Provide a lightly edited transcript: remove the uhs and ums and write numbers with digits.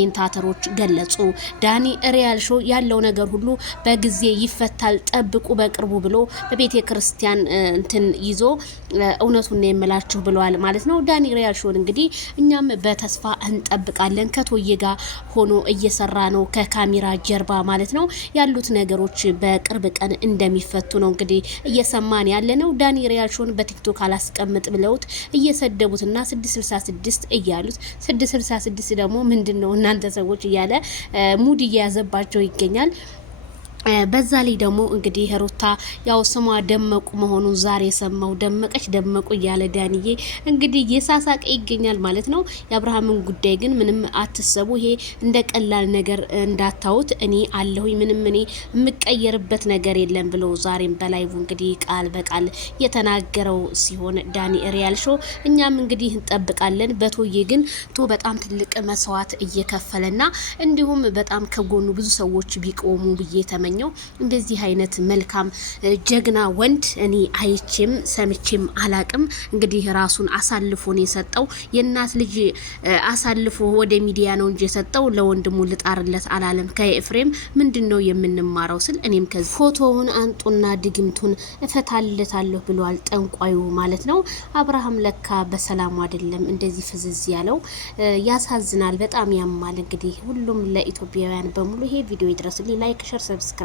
ኮሜንታተሮች ገለጹ። ዳኒ ሪያል ሾው ያለው ነገር ሁሉ በጊዜ ይፈታል ጠብቁ በቅርቡ ብሎ በቤተ ክርስቲያን እንትን ይዞ እውነቱን የምላችሁ ብለዋል ማለት ነው። ዳኒ ሪያል ሾው እንግዲህ እኛም በተስፋ እንጠብቃለን። ከቶዬ ጋር ሆኖ እየሰራ ነው ከካሜራ ጀርባ ማለት ነው። ያሉት ነገሮች በቅርብ ቀን እንደሚፈቱ ነው እንግዲህ እየሰማን ያለ ነው። ዳኒ ሪያል ሾውን በቲክቶክ አላስቀምጥ ብለውት እየሰደቡትና 666 እያሉት 666 ደግሞ ምንድነው እናንተ ሰዎች እያለ ሙድ እየያዘባቸው ይገኛል። በዛ ላይ ደግሞ እንግዲህ ሩታ ያው ስሟ ደመቁ መሆኑን ዛሬ ሰማው። ደመቀች ደመቁ እያለ ዳንዬ እንግዲህ የሳሳቀ ይገኛል ማለት ነው። የአብርሃምን ጉዳይ ግን ምንም አትሰቡ፣ ይሄ እንደ ቀላል ነገር እንዳታዩት። እኔ አለሁኝ ምንም እኔ የምቀየርበት ነገር የለም ብሎ ዛሬም በላይቭ እንግዲህ ቃል በቃል የተናገረው ሲሆን ዳኒ ሪያል ሾው እኛም እንግዲህ እንጠብቃለን። በቶዬ ግን በጣም ትልቅ መስዋዕት እየከፈለና እንዲሁም በጣም ከጎኑ ብዙ ሰዎች ቢቆሙ ብዬ ተመኘው። እንደዚህ አይነት መልካም ጀግና ወንድ እኔ አይቼም ሰምቼም አላቅም። እንግዲህ ራሱን አሳልፎ ነው የሰጠው። የእናት ልጅ አሳልፎ ወደ ሚዲያ ነው እንጂ የሰጠው ለወንድሙ ልጣርለት አላለም። ከኤፍሬም ምንድነው የምንማረው ስል እኔም ከዚህ ፎቶውን አንጡና ድግምቱን እፈታለታለሁ ብሏል ጠንቋዩ ማለት ነው። አብርሃም ለካ በሰላም አይደለም እንደዚህ ፍዝዝ ያለው። ያሳዝናል፣ በጣም ያማል። እንግዲህ ሁሉም ለኢትዮጵያውያን በሙሉ ይሄ ቪዲዮ ይድረስልኝ። ላይክ ሸር ሰብስክራይብ